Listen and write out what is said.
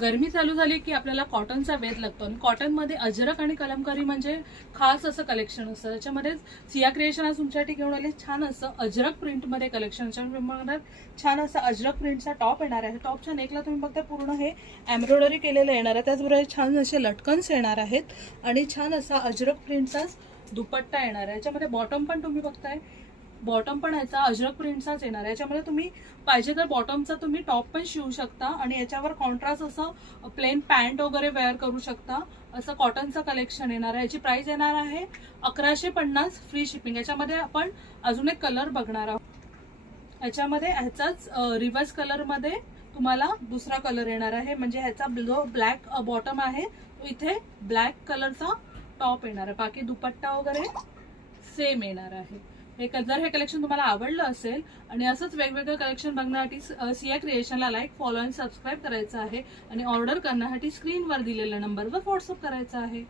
गरमी चालू झाली की आपल्याला कॉटनचा वेध लागतो आणि कॉटनमध्ये अजरक आणि कलमकारी म्हणजे खास असं कलेक्शन असतं. त्याच्यामध्ये सिया क्रिएशन आज तुमच्यासाठी घेऊन आले छान असं अजरक प्रिंटमध्ये कलेक्शन. छान असं अजरक प्रिंटचा टॉप येणार आहे. टॉपच्या नेकला तुम्ही बघता पूर्ण हे एम्ब्रॉयडरी केलेलं येणार आहे. त्याचबरोबर छान असे लटकन्स येणार आहेत आणि छान असा अजरक प्रिंटचाच दुपट्टा येणार आहे. याच्यामध्ये बॉटम पण तुम्ही बघताय, बॉटम पण ह्याचा अजरक प्रिंटचाच येणार आहे. याच्यामध्ये तुम्ही पाहिजे तर बॉटमचा तुम्ही टॉप पण शिवू शकता आणि याच्यावर कॉन्ट्रास्ट असं प्लेन पॅन्ट वगैरे वेअर करू शकता. असं कॉटनचं कलेक्शन येणार आहे. याची प्राइस येणार आहे 1150 फ्री शिपिंग. याच्यामध्ये आपण अजून एक कलर बघणार आहोत. याच्यामध्ये ह्याचाच रिव्हर्स कलरमध्ये तुम्हाला दुसरा कलर येणार आहे. म्हणजे ह्याचा ब्लॅक बॉटम आहे तो इथे ब्लॅक कलरचा टॉप येणार आहे. बाकी दुपट्टा वगैरे सेम येणार आहे. जर हे कलेक्शन तुम्हाला आवडलं असेल आणि असंच वेगवेगळं कलेक्शन बघण्यासाठी सिया क्रिएशनला लाईक, फॉलो आणि सबस्क्राईब करायचं आहे आणि ऑर्डर करण्यासाठी स्क्रीनवर दिलेल्या नंबरवर व्हॉट्सअप करायचं आहे.